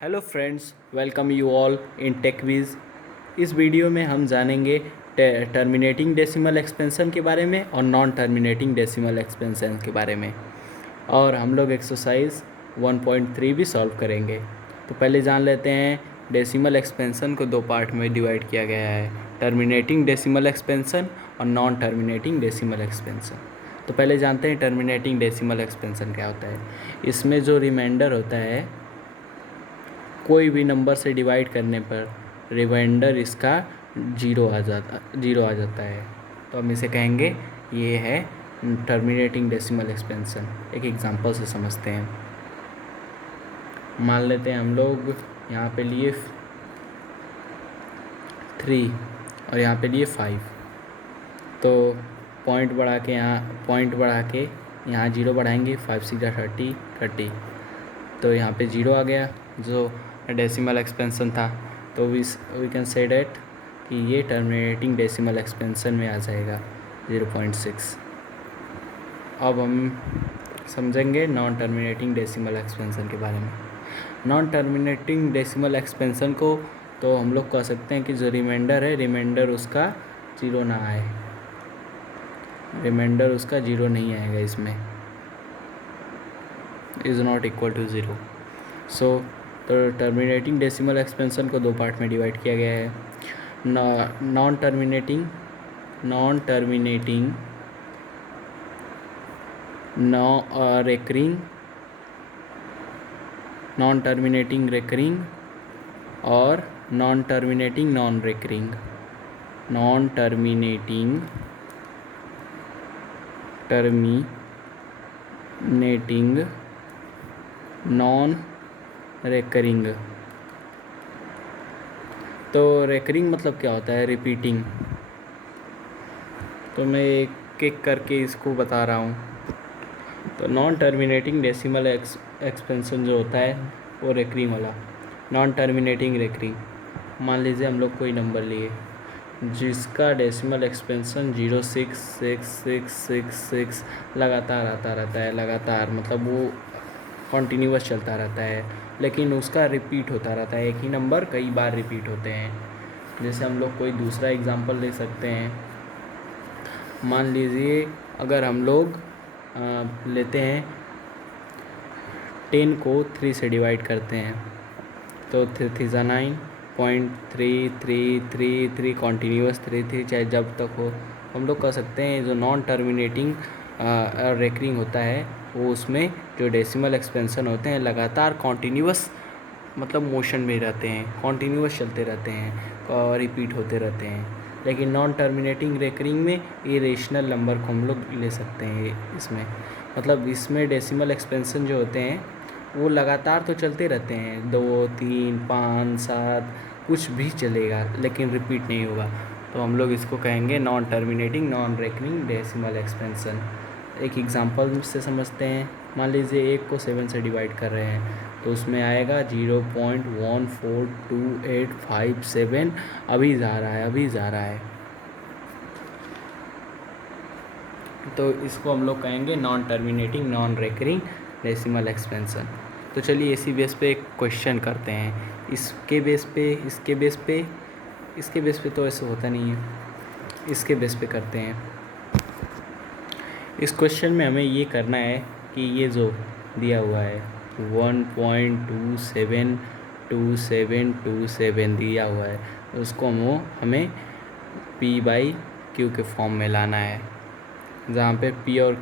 Hello friends, welcome you all in TechWiz. इस video में हम जानेंगे टर्मिनेटिंग डेसिमल एक्सपेंशन के बारे में और नॉन टर्मिनेटिंग डेसिमल एक्सपेंशन के बारे में, और हम लोग एक्सरसाइज 1.3 भी सॉल्व करेंगे। तो पहले जान लेते हैं, डेसिमल एक्सपेंशन को दो पार्ट में डिवाइड किया गया है, टर्मिनेटिंग डेसिमल एक्सपेंशन और नॉन टर्मिनेटिंग डेसिमल एक्सपेंशन। तो पहले जानते हैं टर्मिनेटिंग डेसिमल एक्सपेंशन क्या होता है। इसमें जो रिमाइंडर होता है, कोई भी नंबर से डिवाइड करने पर रिमाइंडर इसका जीरो आ जाता है, तो हम इसे कहेंगे ये है टर्मिनेटिंग डेसिमल एक्सपेंशन। एक एग्जांपल से समझते हैं। मान लेते हैं हम लोग यहाँ पे लिए 3 और यहाँ पे लिए 5, तो पॉइंट बढ़ा के यहाँ 0 बढ़ाएंगे, 5 सीधा 30, तो यहाँ पे 0 आ गया जो डेसिमल एक्सपेंशन था। तो वी कैन से डैट कि ये टर्मिनेटिंग डेसिमल एक्सपेंशन में आ जाएगा 0.6। अब हम समझेंगे नॉन टर्मिनेटिंग डेसिमल एक्सपेंशन के बारे में। नॉन टर्मिनेटिंग डेसिमल एक्सपेंशन को तो हम लोग कह सकते हैं कि जो रिमाइंडर है, रिमाइंडर उसका 0 ना आए, रिमाइंडर उसका 0 नहीं आएगा, इसमें इज़ नॉट इक्वल टू 0। सो तो टर्मिनेटिंग डेसिमल एक्सपेंशन को दो पार्ट में डिवाइड किया गया है, non terminating recurring, non terminating recurring और non terminating non recurring. Non terminating non recurring. तो रेकरिंग मतलब क्या होता है? रिपीटिंग। तो मैं एक एक करके इसको बता रहा हूँ। तो नॉन टर्मिनेटिंग डेसिमल एक्सपेंशन जो होता है वो रेकरिंग वाला। नॉन टर्मिनेटिंग रेकरिंग, मान लीजिए हम लोग कोई नंबर लिए जिसका डेसिमल एक्सपेंशन 0.66666 लगातार आता रहता है, लगातार मतलब वो कॉन्टीन्यूअस चलता रहता है, लेकिन उसका रिपीट होता रहता है, एक ही नंबर कई बार रिपीट होते हैं। जैसे हम लोग कोई दूसरा एग्जांपल ले सकते हैं। मान लीजिए अगर हम लोग लेते हैं 10 को 3 से डिवाइड करते हैं, तो 3 × 9.3333 कॉन्टीन्यूअस 3 चाहे जब तक हो। हम लोग कह सकते हैं जो नॉन टर्मिनेटिंग रेकरिंग होता है वो उसमें जो डेसिमल एक्सपेंशन होते हैं लगातार कॉन्टीन्यूअस मतलब मोशन में रहते हैं, कॉन्टीन्यूअस चलते रहते हैं और रिपीट होते रहते हैं। लेकिन नॉन टर्मिनेटिंग रेकरिंग में इरेशनल नंबर को हम लोग ले सकते हैं इसमें, मतलब इसमें डेसिमल एक्सपेंशन जो होते हैं वो लगातार तो चलते रहते हैं, 2 3 5 7 कुछ भी चलेगा, लेकिन रिपीट नहीं होगा। तो हम लोग इसको कहेंगे non terminating non recurring decimal expansion. एक एग्जांपल से समझते हैं। मान लीजिए 1 को 7 से डिवाइड कर रहे हैं, तो उसमें आएगा 0.142857, अभी जा रहा है। तो इसको हम लोग कहेंगे non terminating non recurring decimal expansion. तो चलिए इसी बेस पे एक क्वेश्चन करते हैं। इसके बेस पे तो ऐसे होता नहीं है, इसके बेस पे करते हैं। इस क्वेश्चन में हमें ये करना है कि ये जो दिया हुआ है 1.272727 दिया हुआ है, उसको हमें P/Q के फॉर्म में लाना है, जहाँ पे P और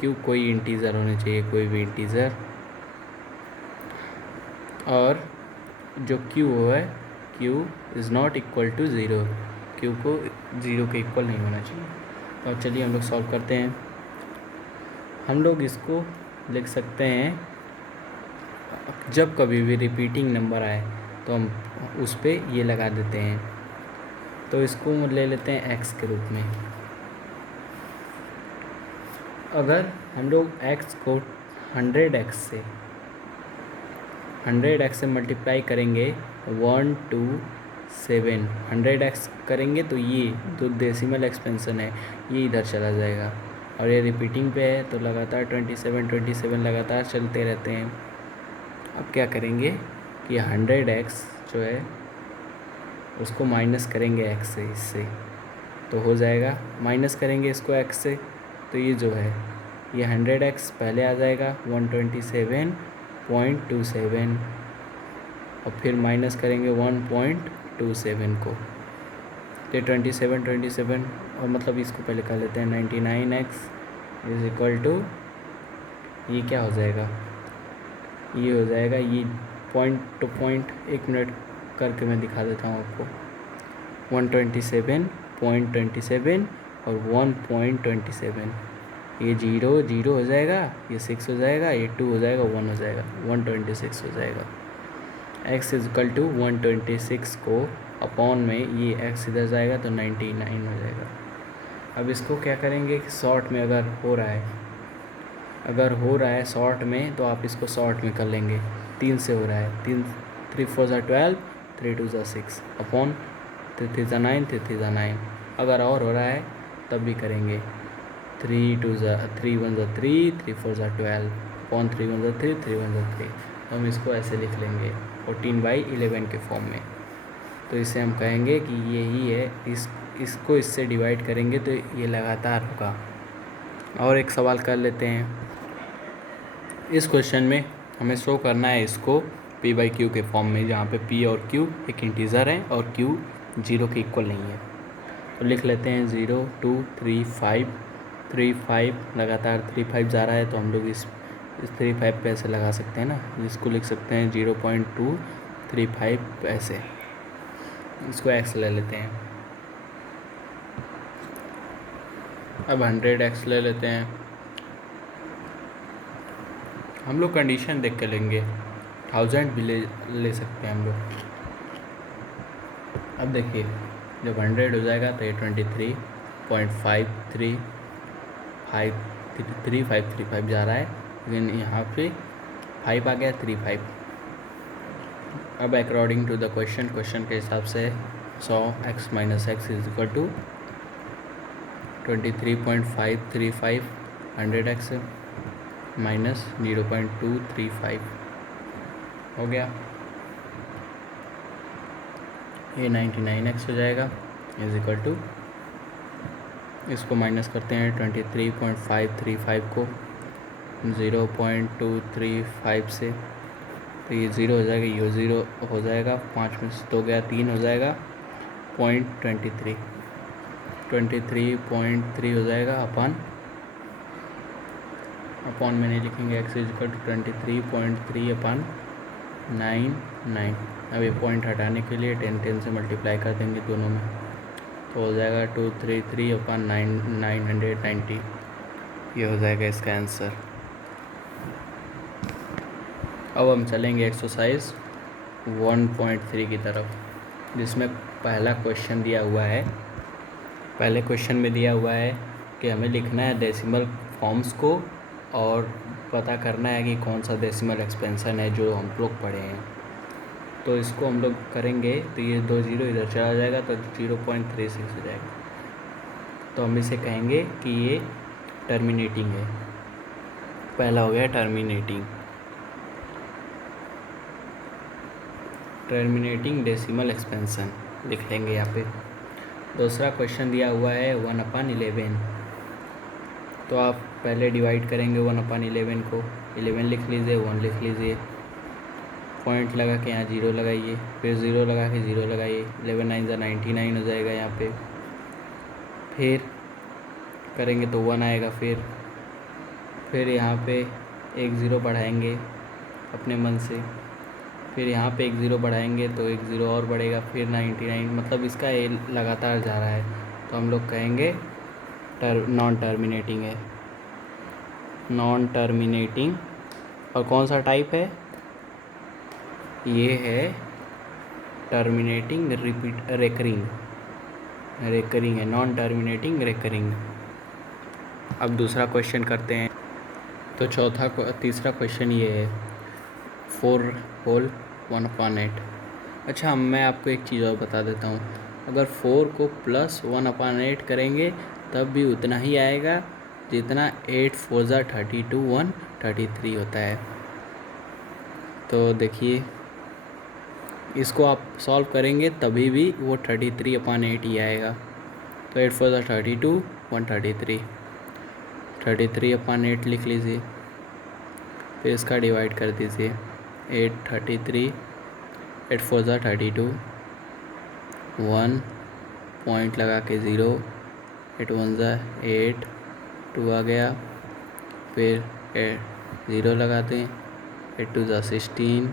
Q कोई इंटीज़र होने चाहिए, कोई भी इंटीज़र, और जो Q है Q is not equal to 0, Q को 0 के इक्वल नहीं होना चाहिए। और चलिए हम लोग सॉल्व करते हैं। हम लोग इसको लिख सकते हैं, जब कभी भी रिपीटिंग नंबर आए तो हम उस पर ये लगा देते हैं। तो इसको ले लेते हैं x के रूप में। अगर हम लोग x को 100x से मल्टीप्लाई करेंगे 1 2 7, 100x करेंगे तो ये जो डेसिमल एक्सपेंशन है ये इधर चला जाएगा, और ये रिपीटिंग पे है तो लगातार 27 लगातार चलते रहते हैं। अब क्या करेंगे, कि 100x जो है उसको माइनस करेंगे x से, इससे तो हो जाएगा, माइनस करेंगे इसको x से, तो ये जो है ये 100x पहले आ जाएगा 127.27 और फिर माइनस करेंगे 1.27 को, तो 27 और मतलब इसको पहले कर लेते हैं 99x इज इक्वल टू, ये क्या हो जाएगा, ये हो जाएगा, ये पॉइंट टू पॉइंट 1 मिनट करके मैं दिखा देता हूँ आपको, 127.27 और 1.27, ये 0 0 हो जाएगा, ये 6 हो जाएगा, ये 2 हो जाएगा, 1 हो जाएगा, 126 हो जाएगा। x इज इक्वल टू 126 को अपॉन में ये x इधर जाएगा तो 99 हो जाएगा। अब इसको क्या करेंगे कि शॉर्ट में अगर हो रहा है शॉर्ट में, तो आप इसको शॉर्ट में कर लेंगे, 3 से हो रहा है, 3 4 12, 3 2 6 अपॉन 3 3 9, 3 3 9, अगर और हो रहा है तब भी करेंगे, 3 2 3 1 3, 3 4 12 अपॉन 3 1 3, 3 1 3, हम इसको ऐसे लिख लेंगे 14/11 के फॉर्म में। तो इसे हम कहेंगे कि यही है, इसको इससे डिवाइड करेंगे तो ये लगातार होगा। और एक सवाल कर लेते हैं, इस क्वेश्चन में हमें शो करना है इसको p/q के फॉर्म में, जहाँ पे p और q एक इंटीज़र है और q 0 के इक्वल नहीं है। तो लिख लेते हैं 0 2 3 5 3 5, लगातार 3 5 जा रहा है तो हम लोग इस 3 5 पे ऐसे लगा सकते हैं ना, इसको लिख सकते हैं 0.235 ऐसे, इसको x ले लेते हैं। अब 100x ले लेते हैं, हम लोग कंडीशन देख के लेंगे, 1000 भी ले सकते हैं हम लोग। अब देखिए जब 100 हो जाएगा तो ये 23.535 जा रहा है, लेकिन यहाँ पे 5 आ गया, 35। अब अकॉर्डिंग टू द क्वेश्चन के हिसाब से 100x - x is equal to 23.535 100x minus 0.235 हो गया, ये 99x हो जाएगा इज इक्वल टू, इसको माइनस करते हैं 23.535 को 0.235 से, तो ये 0 हो जाएगा, ये 0 हो जाएगा, 5 में से 2 गया, 3 हो जाएगा, 23.3 हो जाएगा अपॉन में नहीं लिखेंगे, x इज इक्वल टू 23.3/99। अब ये पॉइंट हटाने के लिए 10 से मल्टीप्लाई कर देंगे दोनों में, तो हो जाएगा 233/990, ये हो जाएगा इसका आंसर। अब हम चलेंगे एक्सरसाइज 1.3 की तरफ, जिसमें पहला क्वेश्चन दिया हुआ है। पहले क्वेश्चन में दिया हुआ है कि हमें लिखना है डेसिमल फॉर्म्स को और पता करना है कि कौन सा डेसिमल एक्सपेंशन है जो हम लोग पढ़े हैं। तो इसको हम लोग करेंगे तो ये 2 0 इधर चला जाएगा तो 0.36 हो जाएगा, तो हम इसे कहेंगे कि ये टर्मिनेटिंग है। पहला हो गया टर्मिनेटिंग डेसिमल एक्सपेंशन लिख लेंगे यहाँ पे। दूसरा क्वेश्चन दिया हुआ है 1/11, तो आप पहले डिवाइड करेंगे 1/11 को, 11 लिख लीजिए, 1 लिख लीजिए, पॉइंट लगा के यहाँ 0 लगाइए, फिर 0 लगा के 0 लगाइए, 11 9 99 हो जाएगा यहाँ पे, फिर करेंगे तो 1 आएगा, फिर यहाँ पे एक 0 बढ़ाएंगे अपने मन से, फिर यहाँ पे एक 0 बढ़ाएंगे तो एक 0 और बढ़ेगा, फिर 99, मतलब इसका ये लगातार जा रहा है, तो हम लोग कहेंगे नॉन टर्मिनेटिंग है। नॉन टर्मिनेटिंग, और कौन सा टाइप है, ये है टर्मिनेटिंग रेकरिंग है, नॉन टर्मिनेटिंग रेकरिंग। अब दूसरा क्वेश्चन करते हैं, तो तीसरा क्वेश्चन ये है 4 होल 1/8। अच्छा, मैं आपको एक चीज़ और बता देता हूँ, अगर 4 को प्लस 1/8 करेंगे तब भी उतना ही आएगा जितना 8 4 32 133 होता है। तो देखिए इसको आप सॉल्व करेंगे तभी भी वो 33/8 ही आएगा। तो 8 4 32, 133, 33/8 लिख लीजिए, फिर इसका डिवाइड कर दीजिए। 8 4 32, 1 पॉइंट लगा के 0, 8 1 8, 2 आ गया, फिर 0 लगाते हैं, 8 2 16,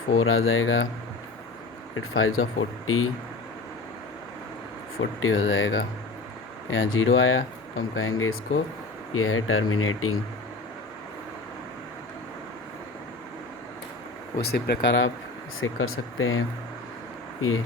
4 आ जाएगा, 8 5 40 हो जाएगा। यहाँ 0 आया तो हम कहेंगे इसको ये है टर्मिनेटिंग। उसी प्रकार आप इसे कर सकते हैं। ये